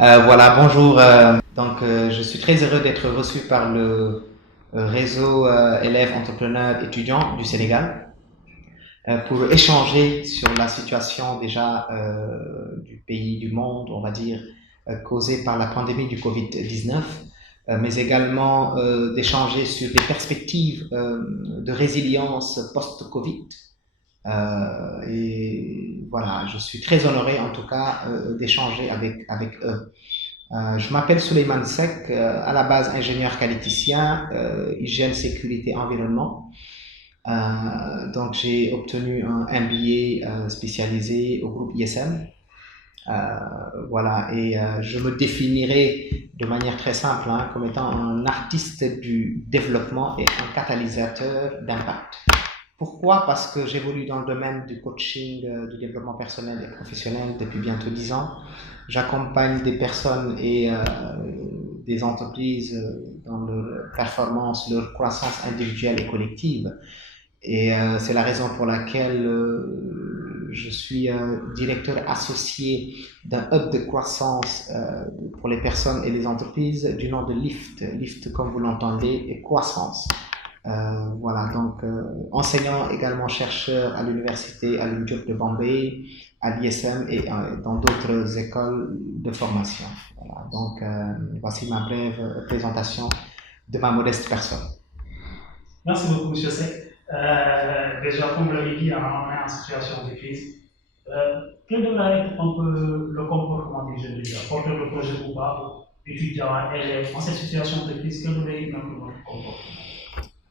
Voilà, bonjour. Je suis très heureux d'être reçu par le réseau élèves entrepreneurs étudiants du Sénégal pour échanger sur la situation déjà du pays, du monde, on va dire, causée par la pandémie du Covid-19, mais également d'échanger sur des perspectives de résilience post-Covid. Et voilà, je suis très honoré en tout cas d'échanger avec eux. Je m'appelle Souleymane Seck, à la base ingénieur qualiticien, hygiène, sécurité, environnement. J'ai obtenu un MBA spécialisé au groupe ISM. Je me définirais de manière très simple comme étant un artiste du développement et un catalyseur d'impact. Pourquoi? Parce que j'évolue dans le domaine du coaching, du développement personnel et professionnel depuis bientôt 10 ans. J'accompagne des personnes et des entreprises dans leur performance, leur croissance individuelle et collective. Et c'est la raison pour laquelle je suis directeur associé d'un hub de croissance pour les personnes et les entreprises du nom de Lift. Lift, comme vous l'entendez, est croissance. Enseignant également chercheur à l'université Alioune Diop de Bombay, à l'ISM et dans d'autres écoles de formation. Voici ma brève présentation de ma modeste personne. Merci beaucoup, M. Seck. Déjà, comme vous l'avez dit, on est en situation de crise. Quel devrait être un peu le comportement des jeunes leaders, porteurs de projet ou pas, étudiants, élèves, en cette situation de crise, quel devrait être notre comportement?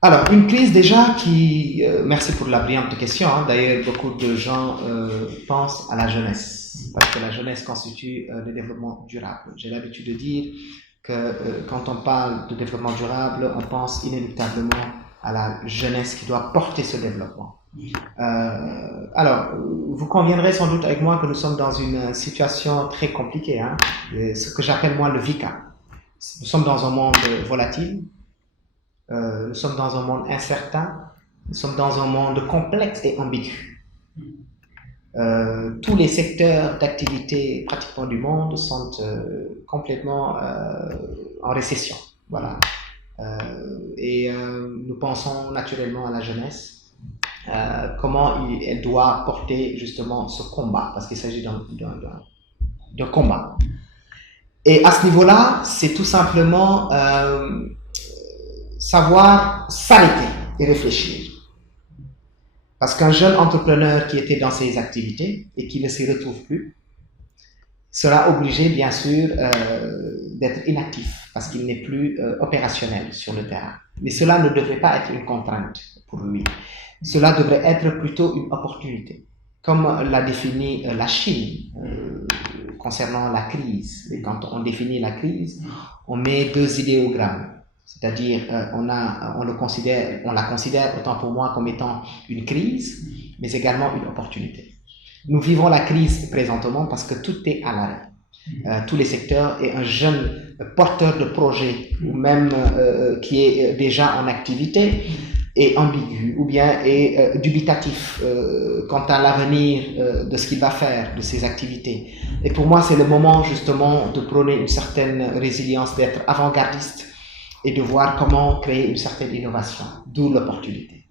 Alors, une crise déjà merci pour la brillante question. D'ailleurs, beaucoup de gens pensent à la jeunesse, parce que la jeunesse constitue le développement durable. J'ai l'habitude de dire que quand on parle de développement durable, on pense inéluctablement à la jeunesse qui doit porter ce développement. Vous conviendrez sans doute avec moi que nous sommes dans une situation très compliquée, ce que j'appelle moi le VICA. Nous sommes dans un monde volatile. Nous sommes dans un monde incertain, nous sommes dans un monde complexe et ambigu. Tous les secteurs d'activité pratiquement du monde sont complètement en récession. Voilà. Nous pensons naturellement à la jeunesse, comment elle doit porter justement ce combat, parce qu'il s'agit d'un combat. Et à ce niveau-là, c'est tout simplement savoir s'arrêter et réfléchir. Parce qu'un jeune entrepreneur qui était dans ses activités et qui ne s'y retrouve plus sera obligé, bien sûr, d'être inactif parce qu'il n'est plus opérationnel sur le terrain. Mais cela ne devrait pas être une contrainte pour lui. Cela devrait être plutôt une opportunité. Comme l'a défini la Chine concernant la crise. Et quand on définit la crise, on met deux idéogrammes. C'est-à-dire, on la considère autant pour moi comme étant une crise, mais également une opportunité. Nous vivons la crise présentement parce que tout est à l'arrêt. Tous les secteurs, et un jeune porteur de projet, ou même qui est déjà en activité, est ambigu ou bien est dubitatif quant à l'avenir de ce qu'il va faire, de ses activités. Et pour moi, c'est le moment justement de prôner une certaine résilience, d'être avant-gardiste, et de voir comment créer une certaine innovation, d'où l'opportunité.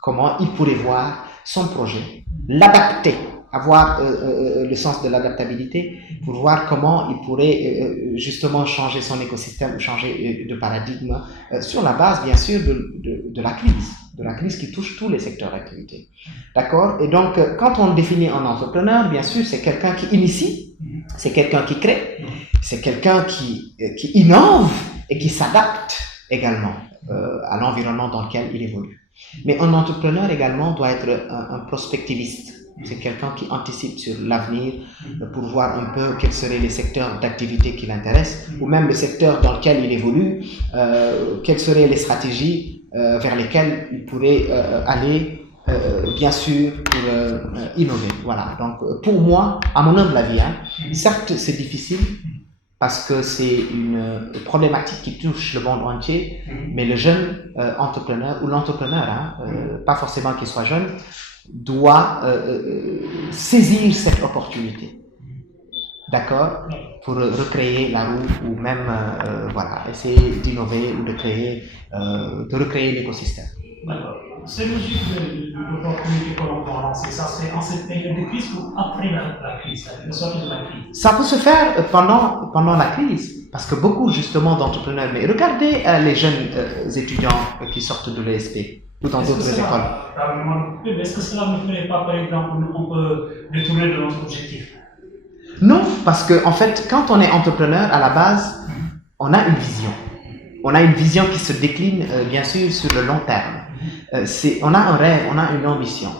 Comment il pourrait voir son projet, l'adapter, avoir le sens de l'adaptabilité pour voir comment il pourrait justement changer son écosystème, changer de paradigme sur la base bien sûr de la crise qui touche tous les secteurs d'activité. D'accord? Et donc quand on définit un entrepreneur, bien sûr c'est quelqu'un qui initie, c'est quelqu'un qui crée, c'est quelqu'un qui innove et qui s'adapte également à l'environnement dans lequel il évolue. Mais un entrepreneur également doit être un prospectiviste. C'est quelqu'un qui anticipe sur l'avenir pour voir un peu quels seraient les secteurs d'activité qui l'intéressent ou même le secteur dans lequel il évolue, quelles seraient les stratégies vers lesquelles il pourrait aller, bien sûr, pour innover. Voilà. Donc, pour moi, à mon humble avis, certes, c'est difficile, parce que c'est une problématique qui touche le monde entier, mais le jeune entrepreneur ou l'entrepreneur, pas forcément qu'il soit jeune, doit saisir cette opportunité. D'accord? pour recréer la roue ou même voilà, essayer d'innover ou de créer, de recréer l'écosystème. D'accord. C'est logique d'opportunité que l'on va lancer. Ça, c'est en cette période de crise ou après la crise, le sortie de la crise? Ça peut se faire pendant la crise, parce que beaucoup justement d'entrepreneurs, mais regardez les jeunes étudiants qui sortent de l'ESP ou dans d'autres écoles. Est-ce que cela ne ferait pas, par exemple, on peut détourner de notre objectif? Non, parce que en fait, quand on est entrepreneur, à la base, on a une vision. On a une vision qui se décline, bien sûr, sur le long terme. On a un rêve, on a une ambition.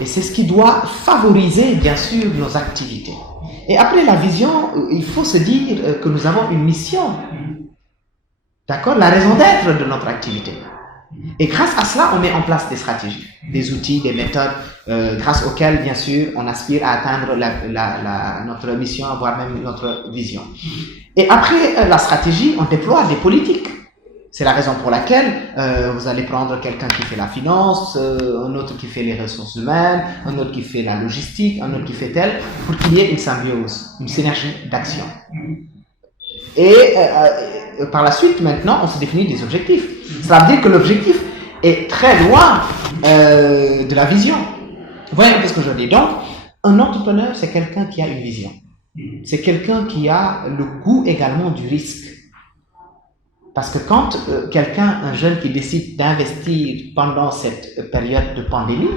Et c'est ce qui doit favoriser, bien sûr, nos activités. Et après la vision, il faut se dire que nous avons une mission. D'accord? La raison d'être de notre activité. Et grâce à cela, on met en place des stratégies, des outils, des méthodes, grâce auxquelles, bien sûr, on aspire à atteindre notre mission, voire même notre vision. Et après la stratégie, on déploie des politiques. C'est la raison pour laquelle vous allez prendre quelqu'un qui fait la finance, un autre qui fait les ressources humaines, un autre qui fait la logistique, un autre qui fait tel, pour qu'il y ait une symbiose, une synergie d'action. Et par la suite, maintenant, on se définit des objectifs. Ça veut dire que l'objectif est très loin de la vision. Vous voyez un peu ce que je dis. Donc, un entrepreneur, c'est quelqu'un qui a une vision. C'est quelqu'un qui a le goût également du risque. Parce que quand un jeune qui décide d'investir pendant cette période de pandémie,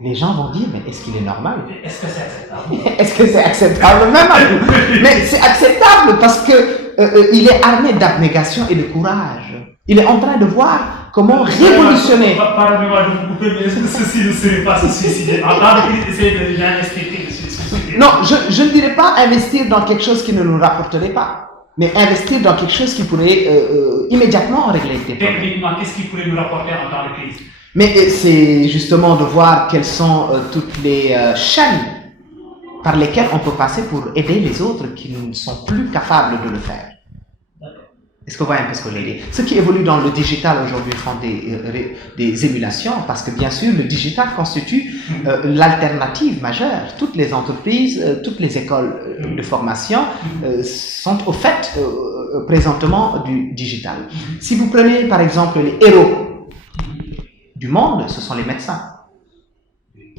les gens vont dire, mais est-ce qu'il est normal? Est-ce que c'est acceptable? Est-ce que c'est acceptable? Même à nous. Mais c'est acceptable parce que il est armé d'abnégation et de courage. Il est en train de voir comment révolutionner. Pardonnez-moi de vous couper, mais est-ce que ceci ne serait pas se suicider? En train d'essayer d'investir et de se suicider? Non, je ne dirais pas investir dans quelque chose qui ne nous rapporterait pas. Mais investir dans quelque chose qui pourrait immédiatement régler tes problèmes. Techniquement, qu'est-ce qui pourrait nous rapporter en temps de crise? Mais c'est justement de voir quelles sont toutes les chaînes par lesquelles on peut passer pour aider les autres qui ne sont plus capables de le faire. Est-ce que vous voyez un peu ce que je dis? Ceux qui évoluent dans le digital aujourd'hui font des émulations parce que bien sûr le digital constitue l'alternative majeure. Toutes les entreprises, toutes les écoles de formation sont au fait présentement du digital. Si vous prenez par exemple les héros du monde, ce sont les médecins,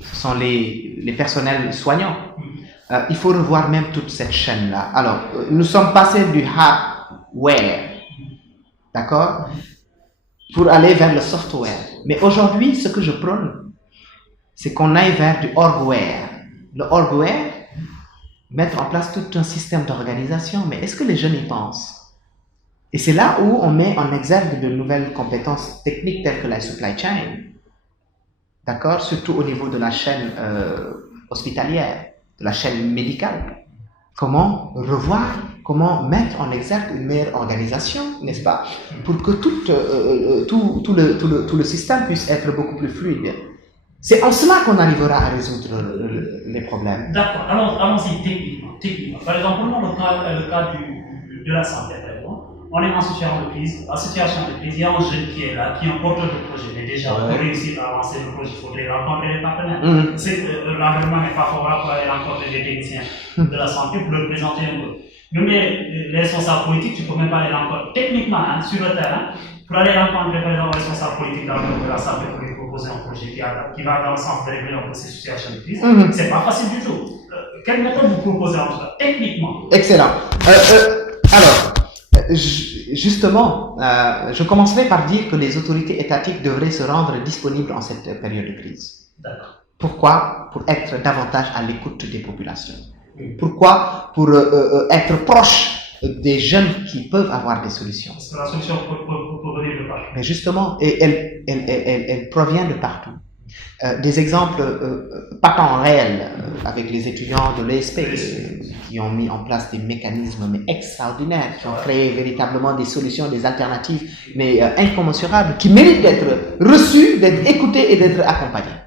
ce sont les personnels soignants. Il faut revoir même toute cette chaîne-là. Alors, nous sommes passés du hardware, d'accord, pour aller vers le software. Mais aujourd'hui, ce que je prône, c'est qu'on aille vers du hardware. Le hardware, mettre en place tout un système d'organisation. Mais est-ce que les jeunes y pensent? Et c'est là où on met en exergue de nouvelles compétences techniques telles que la supply chain. D'accord? Surtout au niveau de la chaîne hospitalière, de la chaîne médicale. Comment revoir, comment mettre en exergue une meilleure organisation, n'est-ce pas? Pour que tout le système puisse être beaucoup plus fluide. C'est en cela qu'on arrivera à résoudre les problèmes. D'accord. Allons-y techniquement. Par exemple, prenons le cas de la santé. On est en situation de crise. En situation de crise, il y a un jeune qui est là, qui est un porteur de projet. Mais déjà, pour réussir à avancer le projet, il faudrait rencontrer les partenaires. L'environnement n'est pas favorable pour aller rencontrer des techniciens de la santé pour leur présenter un peu. Même les responsables politiques, tu ne peux même pas les rencontrer techniquement sur le terrain. Pour aller rencontrer par exemple, les responsables politiques dans le monde de la santé pour lui proposer un projet qui va dans le sens de régler un peu ces situations de crise, c'est pas facile du tout. Quelle méthode vous proposez en tout cas, techniquement? Excellent. Alors, justement, je commencerai par dire que les autorités étatiques devraient se rendre disponibles en cette période de crise. D'accord. Pourquoi? Pour être davantage à l'écoute des populations. Pourquoi? Pour être proche des jeunes qui peuvent avoir des solutions. Parce que la solution peut venir de partout. Mais justement, elle provient de partout. Des exemples patents réels avec les étudiants de l'ESP qui ont mis en place des mécanismes mais extraordinaires, qui ont créé véritablement des solutions, des alternatives mais incommensurables, qui méritent d'être reçues, d'être écoutées et d'être accompagnées.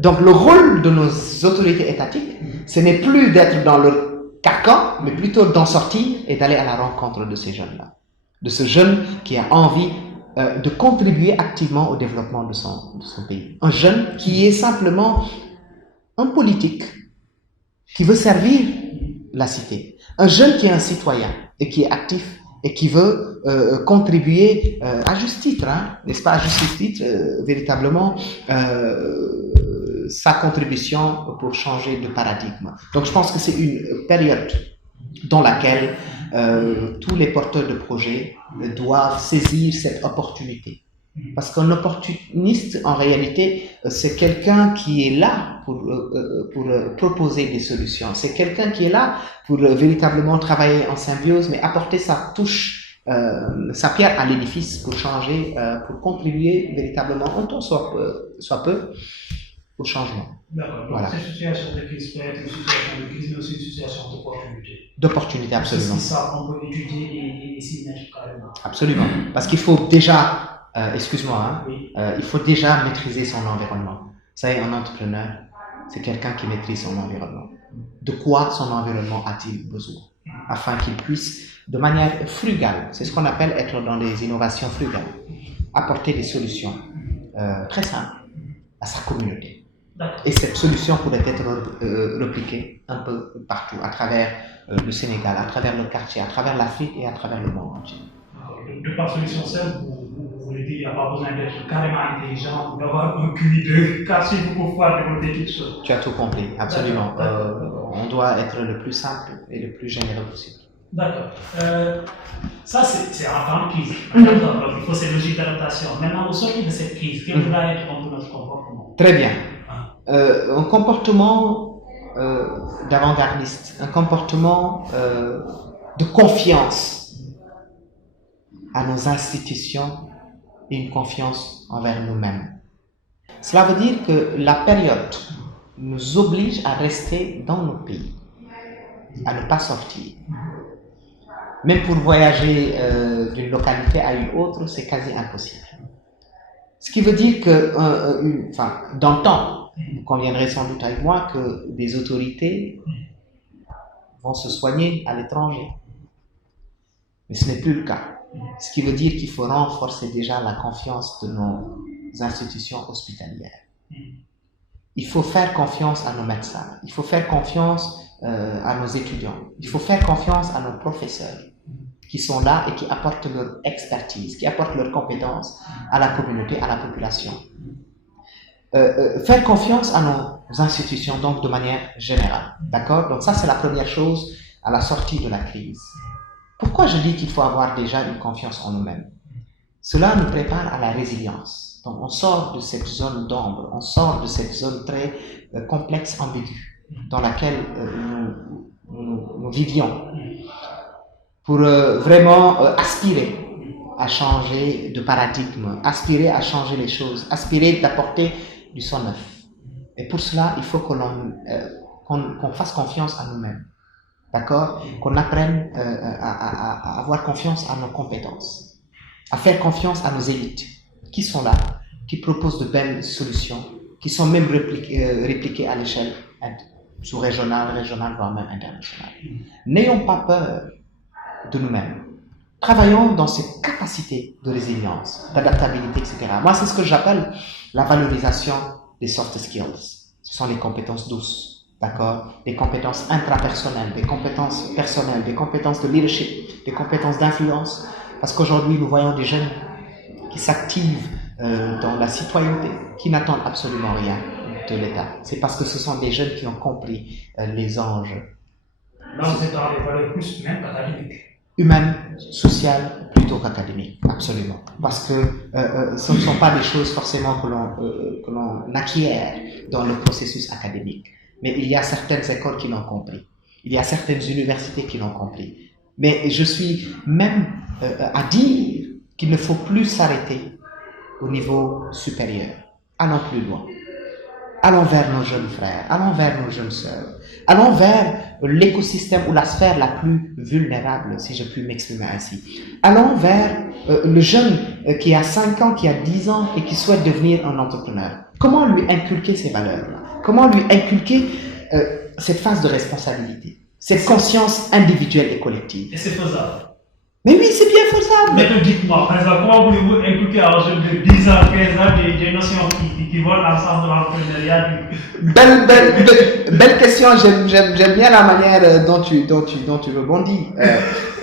Donc le rôle de nos autorités étatiques, ce n'est plus d'être dans le carcan, mais plutôt d'en sortir et d'aller à la rencontre de ces jeunes-là. De ce jeune qui a envie de contribuer activement au développement de son pays. Un jeune qui est simplement un politique qui veut servir la cité. Un jeune qui est un citoyen et qui est actif et qui veut contribuer à juste titre, hein, n'est-ce pas, à juste titre, véritablement, sa contribution pour changer de paradigme. Donc je pense que c'est une période dans laquelle tous les porteurs de projets doivent saisir cette opportunité. Parce qu'un opportuniste, en réalité, c'est quelqu'un qui est là pour proposer des solutions. C'est quelqu'un qui est là pour véritablement travailler en symbiose, mais apporter sa touche, sa pierre à l'édifice pour changer, pour contribuer véritablement, en tant soit peu, au changement. D'accord. Voilà. Cette situation de crise peut être une situation de crise, mais aussi une situation d'opportunité. D'opportunité, absolument. C'est ça qu'on peut étudier et s'y mettre carrément. Absolument. Parce qu'il faut déjà, excuse-moi, hein, Oui. il faut déjà maîtriser son environnement. Vous savez, un entrepreneur, c'est quelqu'un qui maîtrise son environnement. De quoi son environnement a-t-il besoin? Afin qu'il puisse, de manière frugale, c'est ce qu'on appelle être dans les innovations frugales, apporter des solutions très simples à sa communauté. Et cette solution pourrait être répliquée un peu partout, à travers le Sénégal, à travers le quartier, à travers l'Afrique et à travers le monde entier. De par solution simple, vous voulez dire qu'il n'y a pas besoin d'être carrément intelligent ou d'avoir un QI de quartier pour pouvoir développer quelque chose. Tu as tout compris, absolument. On doit être le plus simple et le plus généreux possible. D'accord. Ça, c'est en temps de crise. Donc, il faut ces logiques d'adaptation. Maintenant, au sortir de cette crise, quel devrait être notre comportement? Très bien. Un comportement d'avant-gardiste, un comportement de confiance à nos institutions et une confiance envers nous-mêmes. Cela veut dire que la période nous oblige à rester dans nos pays, à ne pas sortir. Même pour voyager d'une localité à une autre, c'est quasi impossible. Ce qui veut dire que, dans le temps, vous conviendrez sans doute avec moi que des autorités vont se soigner à l'étranger. Mais ce n'est plus le cas. Ce qui veut dire qu'il faut renforcer déjà la confiance de nos institutions hospitalières. Il faut faire confiance à nos médecins. Il faut faire confiance à nos étudiants. Il faut faire confiance à nos professeurs qui sont là et qui apportent leur expertise, qui apportent leurs compétences à la communauté, à la population. Faire confiance à nos institutions, donc de manière générale. D'accord? Donc ça, c'est la première chose à la sortie de la crise. Pourquoi je dis qu'il faut avoir déjà une confiance en nous-mêmes? Cela nous prépare à la résilience. Donc on sort de cette zone d'ombre, on sort de cette zone très complexe, ambiguë, dans laquelle nous vivions, pour vraiment aspirer à changer de paradigme, aspirer à changer les choses, aspirer d'apporter du sang neuf. Et pour cela, il faut qu'on fasse confiance à nous-mêmes. D'accord? Qu'on apprenne à avoir confiance à nos compétences, à faire confiance à nos élites, qui sont là, qui proposent de belles solutions, qui sont même répliquées à l'échelle sous-régionale, voire même internationale. N'ayons pas peur de nous-mêmes. Travaillons dans cette capacité de résilience, d'adaptabilité, etc. Moi, c'est ce que j'appelle la valorisation des soft skills. Ce sont les compétences douces, d'accord? Des compétences intrapersonnelles, des compétences personnelles, des compétences de leadership, des compétences d'influence. Parce qu'aujourd'hui, nous voyons des jeunes qui s'activent dans la citoyenneté, qui n'attendent absolument rien de l'État. C'est parce que ce sont des jeunes qui ont compris les enjeux. Là, vous êtes dans les valeurs plus humaines qu'académiques. Humaine, sociale, plutôt qu'académique, absolument. Parce que ce ne sont pas des choses forcément que l'on acquiert dans le processus académique. Mais il y a certaines écoles qui l'ont compris. Il y a certaines universités qui l'ont compris. Mais je suis même à dire qu'il ne faut plus s'arrêter au niveau supérieur. Allons plus loin. Allons vers nos jeunes frères, allons vers nos jeunes sœurs, allons vers l'écosystème ou la sphère la plus vulnérable, si je puis m'exprimer ainsi. Allons vers le jeune qui a 5 ans, qui a 10 ans et qui souhaite devenir un entrepreneur. Comment lui inculquer ces valeurs-là? Comment lui inculquer cette phase de responsabilité, cette conscience individuelle et collective? Et c'est faisable. Mais oui, c'est bien faisable. Mais dites-moi, par exemple, comment voulez-vous inculquer à un jeune de 10 ans, 15 ans des notions qui vont ensemble de l'entrepreneuriat? Belle question, j'aime bien la manière dont tu rebondis.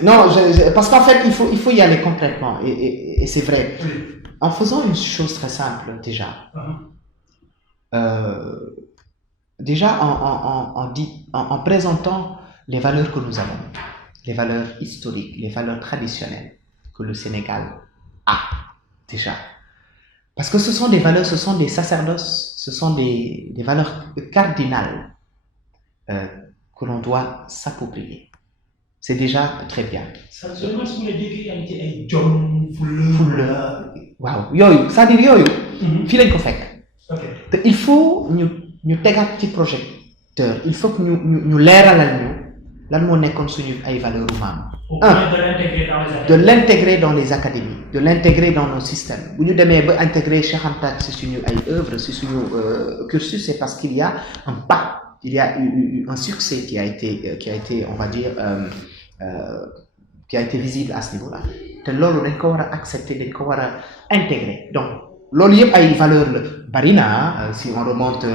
Non, parce qu'en fait, il faut y aller concrètement, et c'est vrai. Oui. En faisant une chose très simple, déjà. Déjà, en présentant les valeurs que nous avons, les valeurs historiques, les valeurs traditionnelles que le Sénégal a, déjà. Parce que ce sont des valeurs, ce sont des sacerdoces, ce sont des valeurs cardinales que l'on doit s'approprier. C'est déjà très bien. Ça veut dire qu'il y a un John Fuller. Waaw yooyu c'est-à-dire yooyu. fii lañ ko fekk. Ok. te il faut ñu tegaat ci projecteur il faut que ñu leeralal ñu lan moo nekkoon suñu ay valeurs maam. De l'intégrer dans les académies, de l'intégrer dans nos systèmes. Bu ñu demee ba intégrer Cheikh Anta ci suñu ay œuvres ci suñu cursus, c'est parce qu'il y a un pas, il y a eu un succès qui a été on va dire qui a été visible à ce niveau-là. te loolu dañ ko war a accepter, dañ ko war a intégrer. Donc loolu yëpp ay valeurs la bari na si on remonte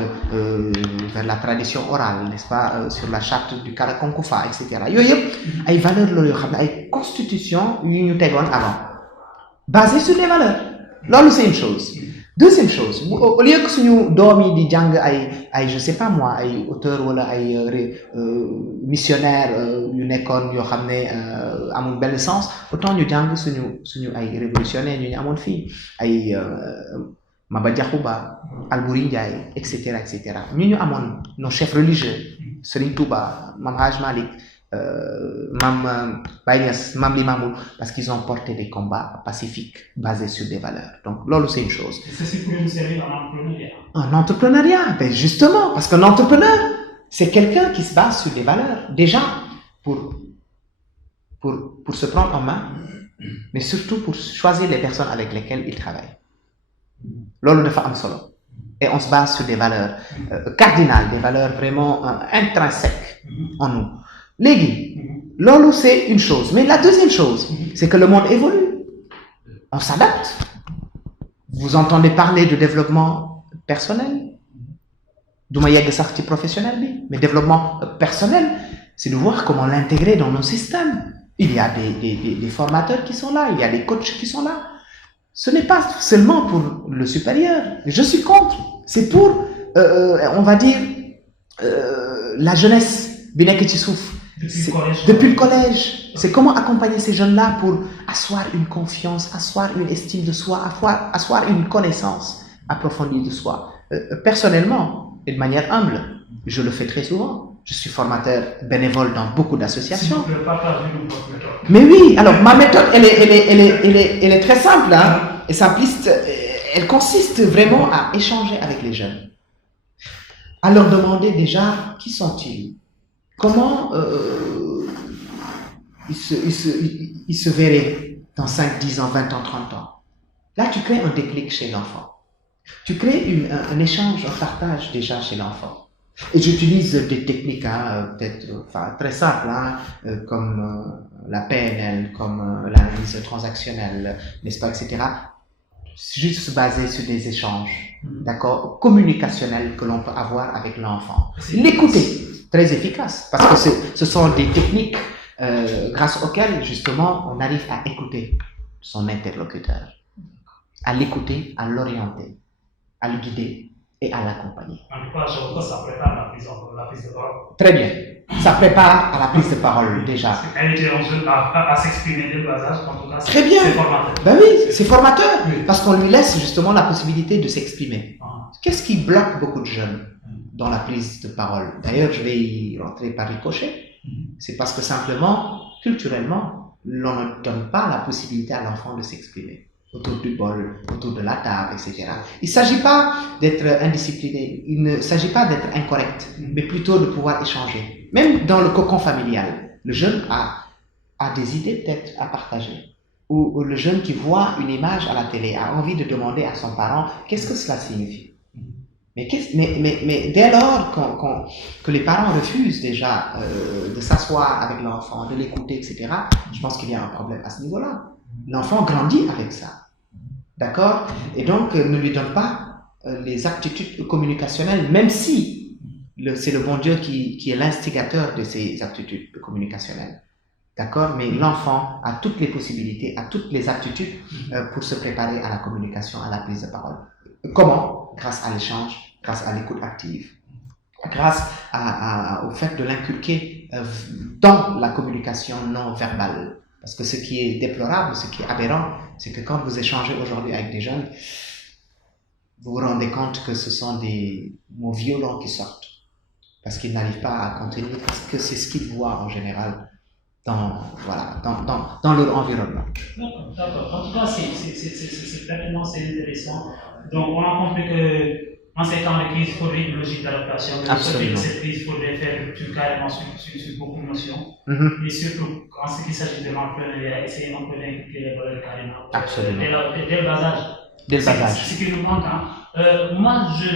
vers la tradition orale, n'est-ce pas, sur la charte du Karakonkofa, et cetera. Yooyu yëpp ay valeurs la yoo xam ne ay constitution yu ñu tegoon avant basées sur les valeurs. Loolu c'est une chose. Deuxième chose, au lieu que suñu doom yi di jàng ay je sais pas moi ay auteurs wala ay missionnaires yu nekkoon yoo xam ne amul benn sens, autant ñu jàng suñu ay révolutionnaires ñu amoon fii ay Maba Diakhou Ba, Albouri Ndiaye, et cetera, et cetera. ñu amoon nos chefs religieux, Serigne Touba, Mame Hadj Malick, Mame Baye Niass, Mame Limamou, parce qu'ils ont porté des combats pacifiques basés sur des valeurs. Donc loolu c'est une chose. C'est pour nous servir en entrepreneuriat. En entrepreneuriat, ben justement, parce qu'un entrepreneur, c'est quelqu'un qui se base sur des valeurs, déjà pour se prendre en main, mais surtout pour choisir les personnes avec lesquelles il travaille. Loolu dafa am solo. Et on se base sur des valeurs cardinales, des valeurs vraiment intrinsèques en nous. Léegi, loolu c'est une chose. Mais la deuxième chose, c'est que le monde évolue. On s'adapte. Vous entendez parler de développement personnel. Du ma yegg sax ci professionnel bi, mais développement personnel, c'est de voir comment l'intégrer dans nos systèmes. Il y a des formateurs qui sont là, il y a des coachs qui sont là. Ce n'est pas seulement pour le supérieur. Je suis contre. C'est pour, on va dire, la jeunesse bi nekk ci suuf. Depuis le collège. C'est comment accompagner ces jeunes-là pour asseoir une confiance, asseoir une estime de soi, asseoir une connaissance approfondie de soi. Personnellement, et de manière humble, je le fais très souvent. Je suis formateur bénévole dans beaucoup d'associations. Mais oui, alors ma méthode, elle est très simple, hein, et simpliste. Elle consiste vraiment à échanger avec les jeunes, à leur demander déjà qui sont-ils, comment ils se verraient dans 5, 10 ans, 20 ans, 30 ans. Là, tu crées un déclic chez l'enfant. Tu crées un échange, un partage déjà chez l'enfant. Et j'utilise des techniques, hein, peut-être très simples, hein, comme la PNL, comme l'analyse transactionnelle, n'est-ce pas, etc. Juste se baser sur des échanges, d'accord, communicationnels que l'on peut avoir avec l'enfant. L'écouter, très efficace, parce que ce sont des techniques grâce auxquelles, justement, on arrive à écouter son interlocuteur, à l'écouter, à l'orienter, à le guider et à l'accompagner. En tout cas, je vois que ça prépare la prise de parole. Très bien. Ça prépare à la prise de parole, déjà. Inviter un jeune à s'exprimer dès le bas âge, en tout cas, très bien. C'est formateur. Ben oui, c'est formateur, oui. Parce qu'on lui laisse justement la possibilité de s'exprimer. Qu'est-ce qui bloque beaucoup de jeunes dans la prise de parole? D'ailleurs, je vais y rentrer par ricochet. C'est parce que simplement, culturellement, l'on ne donne pas la possibilité à l'enfant de s'exprimer autour du bol, autour de la table, etc. Il ne s'agit pas d'être indiscipliné, il ne s'agit pas d'être incorrect, mais plutôt de pouvoir échanger. Même dans le cocon familial, le jeune a des idées peut-être à partager. Ou le jeune qui voit une image à la télé a envie de demander à son parent qu'est-ce que cela signifie. Mais dès lors que les parents refusent déjà de s'asseoir avec l'enfant, de l'écouter, etc., je pense qu'il y a un problème à ce niveau-là. L'enfant grandit avec ça. D'accord? Et donc, ne lui donne pas les aptitudes communicationnelles, même si c'est le bon Dieu qui est l'instigateur de ces aptitudes communicationnelles. D'accord? Mais l'enfant a toutes les possibilités, a toutes les aptitudes pour se préparer à la communication, à la prise de parole. Comment? Grâce à l'échange, grâce à l'écoute active, grâce au fait de l'inculquer dans la communication non verbale. Parce que ce qui est déplorable, ce qui est aberrant, c'est que quand vous échangez aujourd'hui avec des jeunes, vous vous rendez compte que ce sont des mots violents qui sortent. Parce qu'ils n'arrivent pas à contenir, parce que c'est ce qu'ils voient en général dans leur environnement. D'accord. En tout cas, c'est pertinent, c'est intéressant. Donc, on a compris que en ces temps de crise, il faudrait une logique d'adaptation. Absolument. Cette crise, il faudrait faire rupture carrément sur beaucoup de notions. Et surtout, en ce qui s'agit de l'entrepreneuriat, essayer un peu d'inculquer les valeurs carrément. Absolument. Dès le bas âge. Dès le bas âge. C'est ce qui nous manque. Moi, je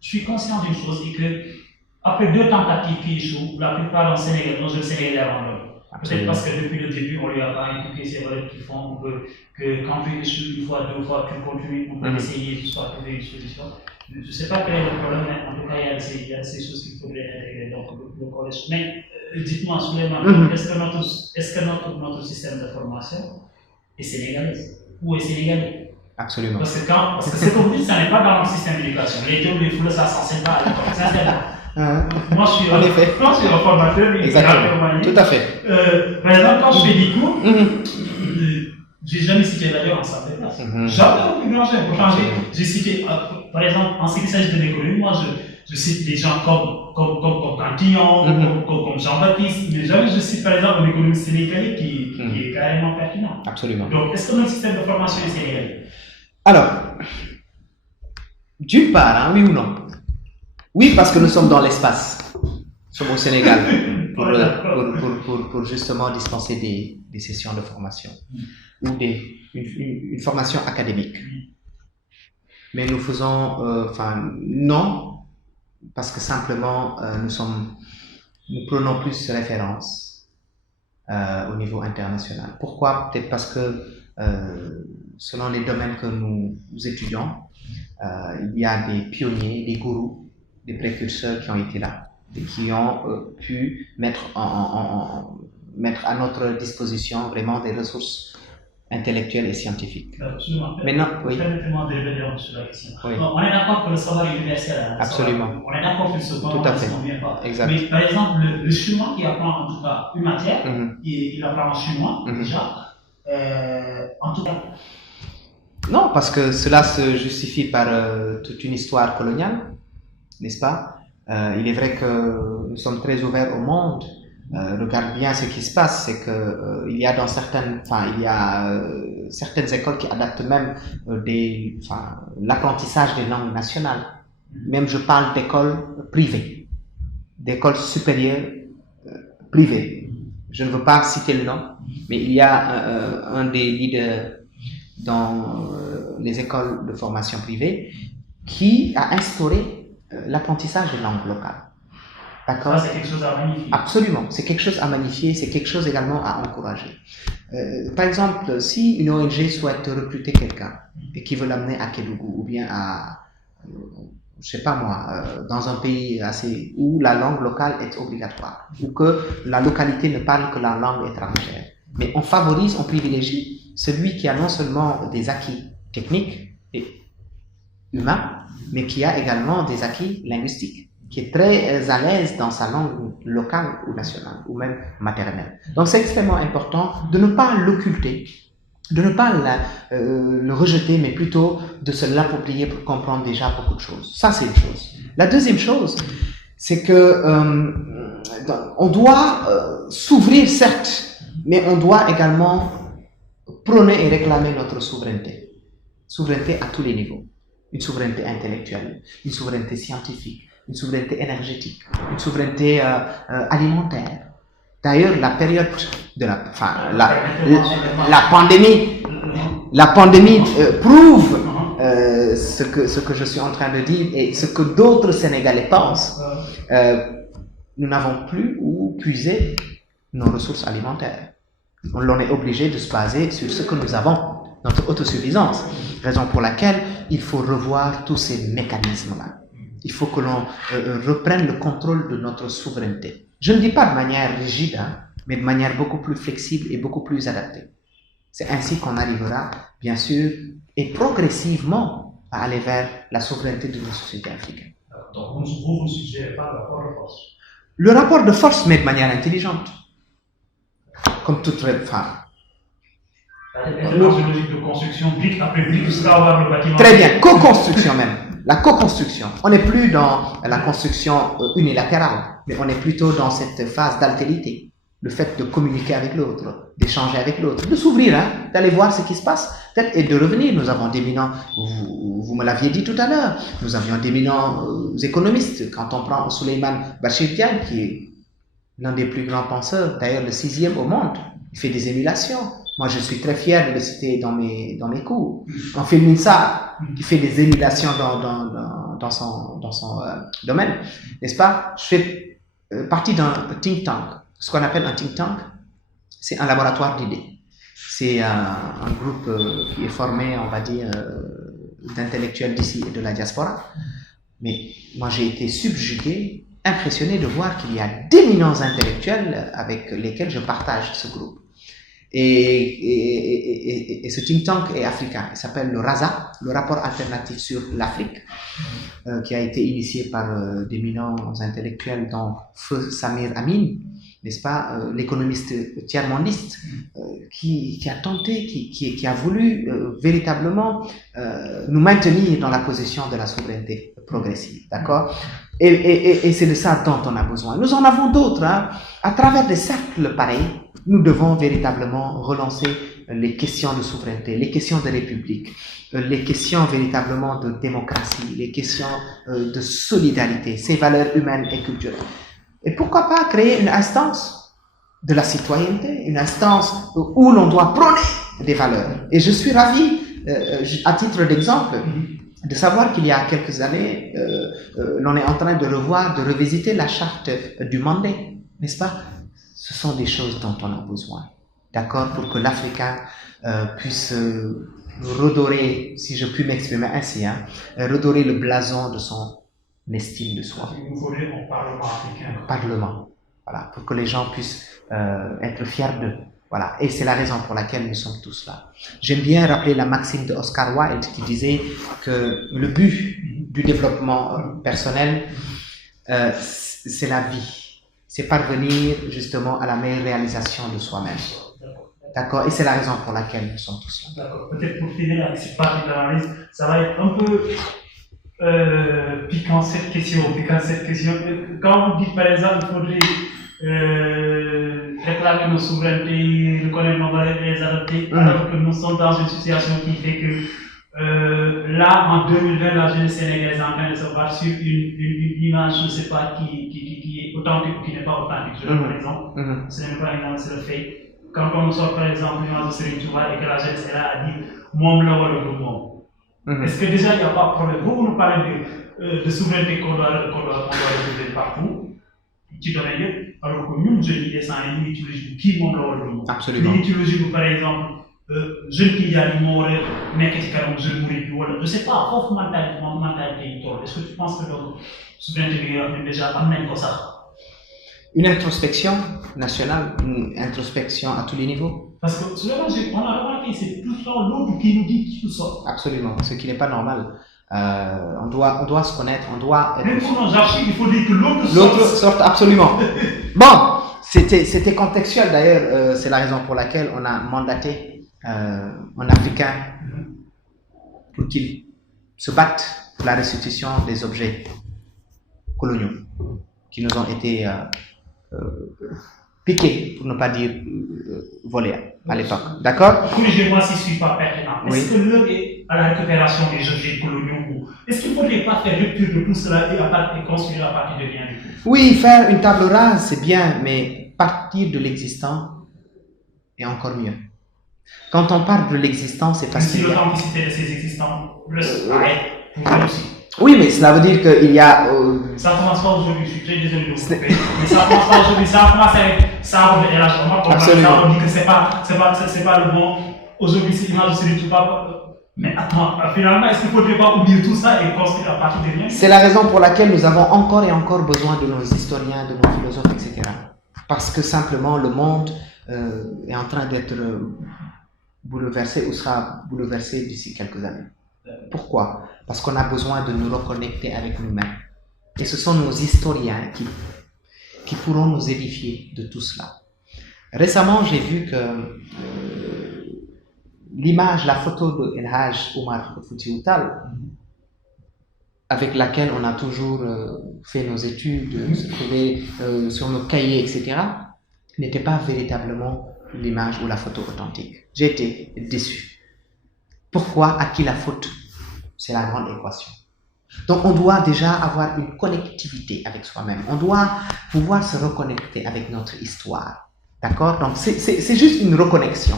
suis conscient d'une chose, c'est que après 2 tentatives qui échouent, la plupart en Sénégal, nos jeunes Sénégalais abandonnent. Peut-être parce que depuis le début, on lui a pas inculqué ces valeurs qui font que quand tu échoues 1 fois, 2 fois, tu continues, on peut essayer jusqu'à trouver une solution. Je ne sais pas quel est le problème, mais en tout cas, il y a ces choses qu'il faudrait intégrer dans le collège. Mais dites-moi, Souleymane, est-ce que notre système de formation est sénégalais ou est sénégalais? Absolument. Parce que ce que vous dites, ça n'est pas dans notre système d'éducation. Les deux, les foules, ça ne s'enseigne pas à l'école. Sincèrement. Moi, je suis un formateur. Exactement. Tout à fait. Par exemple, quand je fais des cours, j'ai jamais cité d'ailleurs en salle de classe. Jamais au plus grand chef. Pourtant, j'ai cité, par exemple, en ce qui s'agit de l'économie, moi, je cite des gens comme Cantillon, comme Jean-Baptiste, mais jamais je cite par exemple un économiste sénégalais qui est carrément pertinent. Absolument. Donc, est-ce que notre système de formation est sénégalais? Alors, d'une part, oui ou non? Oui, parce que nous sommes dans l'espace. Nous sommes au Sénégal pour justement dispenser des sessions de formation ou une formation académique. Mais nous faisons, non, parce que simplement nous prenons plus référence au niveau international. Pourquoi? Peut-être parce que selon les domaines que nous étudions, il y a des pionniers, des gourous, des précurseurs qui ont été là et qui ont pu mettre à notre disposition vraiment des ressources intellectuelles et scientifiques. Absolument. Maintenant, oui. Permettez-moi de revenir sur la question. Oui. On est d'accord que le savoir universel. Absolument. On est d'accord que ce Tout à fait. Exact. Mais par exemple, le chinois qui apprend en tout cas une matière, il apprend en chinois déjà. En tout cas. Non, parce que cela se justifie par toute une histoire coloniale, n'est-ce pas? Il est vrai que nous sommes très ouverts au monde. Regarde bien ce qui se passe, c'est que il y a certaines écoles qui adaptent même l'apprentissage des langues nationales. Même je parle d'écoles privées, d'écoles supérieures privées. Je ne veux pas citer le nom, mais il y a un des leaders dans les écoles de formation privée qui a instauré l'apprentissage des langues locales. D'accord? Ça, c'est quelque chose à magnifier. Absolument, c'est quelque chose à magnifier, c'est quelque chose également à encourager. Par exemple, si une ONG souhaite recruter quelqu'un et qui veut l'amener à Kédougou ou bien je sais pas moi, dans un pays où la langue locale est obligatoire ou que la localité ne parle que la langue étrangère, mais on favorise, on privilégie celui qui a non seulement des acquis techniques et humains, mais qui a également des acquis linguistiques, qui est très à l'aise dans sa langue locale ou nationale, ou même maternelle. Donc c'est extrêmement important de ne pas l'occulter, de ne pas le rejeter, mais plutôt de se l'approprier pour comprendre déjà beaucoup de choses. Ça, c'est une chose. La deuxième chose, c'est que on doit s'ouvrir, certes, mais on doit également prôner et réclamer notre souveraineté. Souveraineté à tous les niveaux. Une souveraineté intellectuelle, une souveraineté scientifique, une souveraineté énergétique, une souveraineté alimentaire. D'ailleurs, la période de la pandémie prouve ce que je suis en train de dire et ce que d'autres Sénégalais pensent, nous n'avons plus où puiser nos ressources alimentaires. On est obligé de se baser sur ce que nous avons, notre autosuffisance. Raison pour laquelle il faut revoir tous ces mécanismes-là. Il faut que l'on reprenne le contrôle de notre souveraineté. Je ne dis pas de manière rigide, hein, mais de manière beaucoup plus flexible et beaucoup plus adaptée. C'est ainsi qu'on arrivera, bien sûr, et progressivement à aller vers la souveraineté de nos sociétés africaines. Donc, vous ne suggérez pas le rapport de force? Le rapport de force, mais de manière intelligente. Comme toute femme. Dans une logique de construction, brique après brique, jusqu'à avoir le bâtiment. Très bien, co-construction même. La co-construction. On n'est plus dans la construction unilatérale, mais on est plutôt dans cette phase d'altérité. Le fait de communiquer avec l'autre, d'échanger avec l'autre, de s'ouvrir, hein, d'aller voir ce qui se passe, et de revenir. Nous avons d'éminents, vous me l'aviez dit tout à l'heure, nous avions d'éminents économistes. Quand on prend Souleymane Bachir Diagne, qui est l'un des plus grands penseurs, d'ailleurs le 6e au monde, il fait des émulations. Moi, je suis très fier de le citer dans mes cours. On fait Minsa, qui fait des émulations dans son domaine, n'est-ce pas? Je fais partie d'un think tank. Ce qu'on appelle un think tank, c'est un laboratoire d'idées. C'est un groupe qui est formé, on va dire, d'intellectuels d'ici et de la diaspora. Mais moi, j'ai été subjugué, impressionné de voir qu'il y a d'éminents intellectuels avec lesquels je partage ce groupe. Et ce think tank est africain. Il s'appelle le RASA, le rapport alternatif sur l'Afrique, qui a été initié par d'éminents intellectuels, dont Feu Samir Amin, n'est-ce pas, l'économiste tiers-mondiste, qui a tenté, qui a voulu véritablement nous maintenir dans la position de la souveraineté progressive, d'accord? Et c'est de ça dont on a besoin. Nous en avons d'autres, hein. À travers des cercles pareils, nous devons véritablement relancer les questions de souveraineté, les questions de république, les questions véritablement de démocratie, les questions de solidarité, ces valeurs humaines et culturelles. Et pourquoi pas créer une instance de la citoyenneté, une instance où l'on doit prôner des valeurs. Et je suis ravi, à titre d'exemple, de savoir qu'il y a quelques années, l'on est en train de revoir, de revisiter la charte du Mandé, n'est-ce pas? Ce sont des choses dont on a besoin, d'accord, pour que l'Africain puisse redorer, si je puis m'exprimer ainsi, hein, redorer le blason de son estime de soi. Il nous faudrait un parlement africain. Parlement, voilà, pour que les gens puissent être fiers d'eux. Voilà, et c'est la raison pour laquelle nous sommes tous là. J'aime bien rappeler la maxime de Oscar Wilde qui disait que le but du développement personnel, c'est la vie. C'est parvenir justement à la meilleure réalisation de soi-même. D'accord? Et c'est la raison pour laquelle nous sommes tous là. D'accord. Peut-être pour finir avec cette partie de l'analyse, ça va être un peu piquant cette question. Quand vous dites par exemple qu'il faudrait réclamer nos souverainetés, reconnaître nos valeurs et les adopter, alors que nous sommes dans une situation qui fait que là, en 2020, la jeunesse sénégalaise est en train de se battre sur une image, je ne sais pas, qui est authentique ou qui n'est pas authentique. Je donne un exemple. Ce n'est pas un exemple, c'est le fait. Quand on sort par exemple l'image de Serigne Touba et que la jeunesse est là à dire Mom la wala du mom. Est-ce que déjà il n'y a pas de problème? Vous nous parlez de souveraineté qu'on doit retrouver partout, ci domaine, alors que nous, jeunes yi instant yi ñu ngi ci logique kii moom la wala du moom. Absolument. ñu ngi ci logique par exemple jeune Tijaan yi moo war a nekk ci kanam jeune Mouride bi wala je sais pas foofu mentalité yi toll. Est-ce que tu penses que donc souveraineté bi nga wax ne déjà am nañ ko sax? Une introspection nationale, une introspection à tous les niveaux. Parce que souvent, on a remarqué, c'est tout le temps l'autre qui nous dit tout ça. Absolument, ce qui n'est pas normal. On doit se connaître, on doit être... Même si on archive, il faut dire que l'autre sorte, absolument. Bon, c'était contextuel d'ailleurs, c'est la raison pour laquelle on a mandaté un Africain pour qu'il se batte pour la restitution des objets coloniaux qui nous ont été piqués, pour ne pas dire volés à l'époque. D'accord? Corrigez-moi si je ne suis pas pertinent. Oui. Est-ce que l'heure est à la récupération des objets coloniaux? Est-ce qu'il ne faudrait pas faire rupture de tout cela et construire à partir de rien du tout? Oui, faire une table rase, c'est bien, mais partir de l'existant est encore mieux. Quand on parle de l'existence, c'est parce Si qu'il y a... l'authenticité de ces existants reste pareil pour vous aussi. Oui, mais cela veut dire qu'il y a... Ça commence pas aujourd'hui, je suis très désolé de vous couper, mais ça commence pas aujourd'hui, ça commence avec ça de LH. Absolument. On dit que c'est pas le bon. Aujourd'hui, c'est l'image, c'est du tout pas. Mais attends, finalement, est-ce qu'il ne faudrait pas oublier tout ça et construire à partir des liens? C'est la raison pour laquelle nous avons encore et encore besoin de nos historiens, de nos philosophes, etc. Parce que simplement le monde est en train d'être bouleversé ou sera bouleversé d'ici quelques années. Pourquoi? Parce qu'on a besoin de nous reconnecter avec nous-mêmes. Et ce sont nos historiens qui pourront nous édifier de tout cela. Récemment, j'ai vu que l'image, la photo de El Hajj Omar Foutiyou Tall, avec laquelle on a toujours fait nos études, se trouvait sur nos cahiers, etc., n'était pas véritablement l'image ou la photo authentique. J'ai été déçu. Pourquoi? À qui la faute? C'est la grande équation. Donc on doit déjà avoir une connectivité avec soi-même. On doit pouvoir se reconnecter avec notre histoire. D'accord? Donc c'est juste une reconnexion.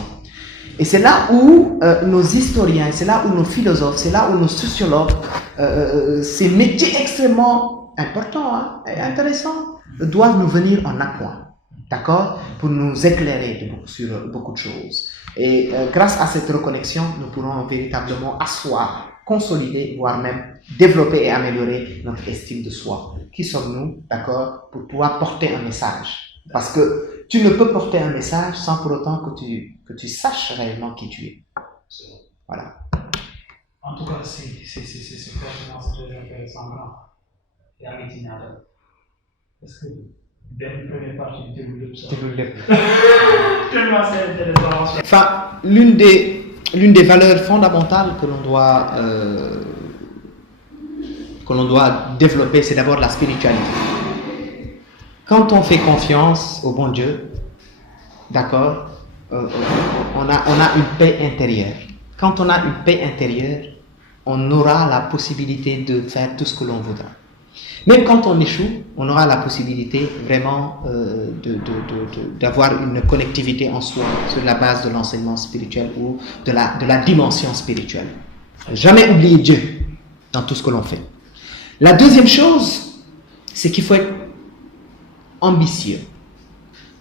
Et c'est là où nos historiens, c'est là où nos philosophes, c'est là où nos sociologues, ces métiers extrêmement importants et intéressants, doivent nous venir en appoint. D'accord? Pour nous éclairer sur beaucoup de choses. Et grâce à cette reconnexion, nous pourrons véritablement asseoir, consolider, voire même développer et améliorer notre estime de soi. Qui sommes-nous, d'accord, pour pouvoir porter un message? Parce que tu ne peux porter un message sans pour autant que tu saches réellement qui tu es. Voilà. En tout cas, c'est très intéressant. Et à l'itinéraire. Est-ce que dès la première partie du développement, tellement c'est intéressant. Enfin, l'une des valeurs fondamentales que l'on doit développer, c'est d'abord la spiritualité. Quand on fait confiance au bon Dieu, d'accord, on a une paix intérieure. Quand on a une paix intérieure, on aura la possibilité de faire tout ce que l'on voudra. Même quand on échoue, on aura la possibilité vraiment d'avoir une connectivité en soi sur la base de l'enseignement spirituel ou de la dimension spirituelle. Jamais oublier Dieu dans tout ce que l'on fait. La deuxième chose, c'est qu'il faut être ambitieux.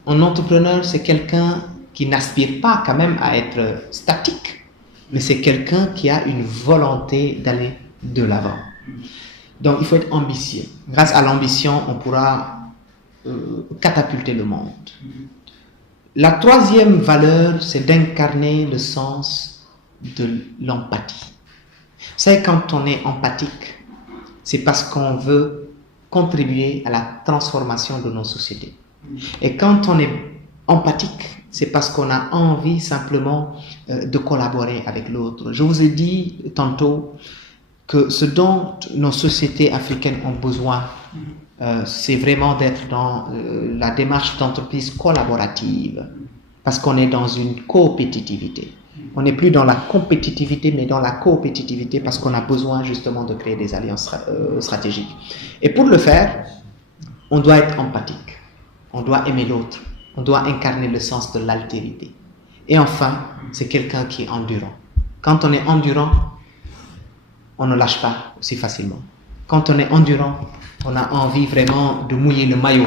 Un entrepreneur, c'est quelqu'un qui n'aspire pas quand même à être statique, mais c'est quelqu'un qui a une volonté d'aller de l'avant. Donc il faut être ambitieux. Grâce à l'ambition, on pourra catapulter le monde. La troisième valeur, c'est d'incarner le sens de l'empathie. Vous savez, quand on est empathique, c'est parce qu'on veut contribuer à la transformation de nos sociétés. Et quand on est empathique, c'est parce qu'on a envie simplement de collaborer avec l'autre. Je vous ai dit tantôt que ce dont nos sociétés africaines ont besoin, c'est vraiment d'être dans la démarche d'entreprise collaborative, parce qu'on est dans une compétitivité. On n'est plus dans la compétitivité, mais dans la coopétitivité, parce qu'on a besoin justement de créer des alliances stratégiques. Et pour le faire, on doit être empathique, on doit aimer l'autre, on doit incarner le sens de l'altérité. Et enfin, c'est quelqu'un qui est endurant. Quand on est endurant, on ne lâche pas aussi facilement. Quand on est endurant, on a envie vraiment de mouiller le maillot.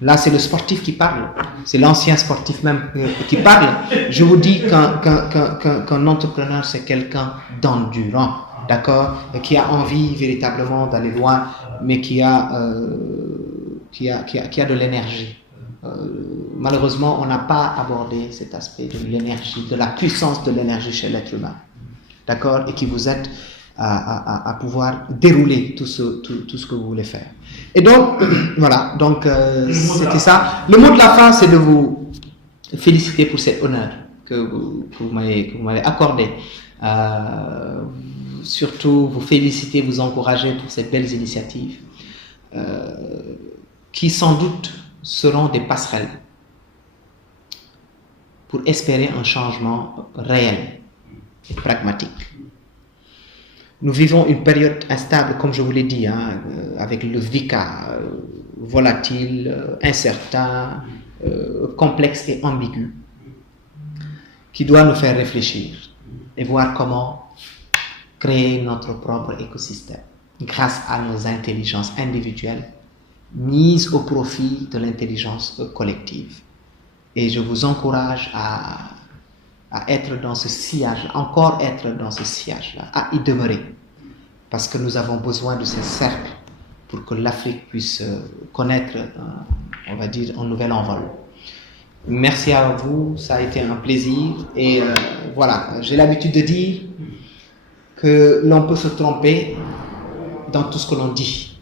Là, c'est le sportif qui parle. C'est l'ancien sportif même qui parle. Je vous dis qu'un entrepreneur, c'est quelqu'un d'endurant, d'accord, qui a envie véritablement d'aller loin, mais qui a de l'énergie. Malheureusement, on n'a pas abordé cet aspect de l'énergie, de la puissance de l'énergie chez l'être humain, d'accord, et qui vous aide à pouvoir dérouler tout ce que vous voulez faire. Et donc, voilà, donc c'était ça. Le mot de la fin, c'est de vous féliciter pour cet honneur que vous m'avez accordé. Surtout, vous féliciter, vous encourager pour ces belles initiatives qui, sans doute, seront des passerelles pour espérer un changement réel et pragmatique. Nous vivons une période instable, comme je vous l'ai dit, avec le VICA, volatile, incertain, complexe et ambigu. qui doit nous faire réfléchir et voir comment créer notre propre écosystème grâce à nos intelligences individuelles mises au profit de l'intelligence collective. Et je vous encourage à être dans ce sillage, encore être dans ce sillage-là, à y demeurer. Parce que nous avons besoin de ces cercles pour que l'Afrique puisse connaître, on va dire, un nouvel envol. Merci à vous, ça a été un plaisir. Et voilà, j'ai l'habitude de dire que l'on peut se tromper dans tout ce que l'on dit.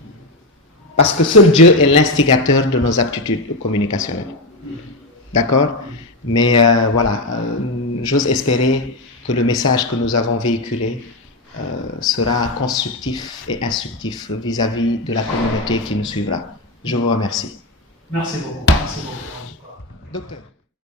Parce que seul Dieu est l'instigateur de nos aptitudes communicationnelles. D'accord? Mais voilà, j'ose espérer que le message que nous avons véhiculé sera constructif et instructif vis-à-vis de la communauté qui nous suivra. Je vous remercie. Merci beaucoup. Merci beaucoup. Docteur.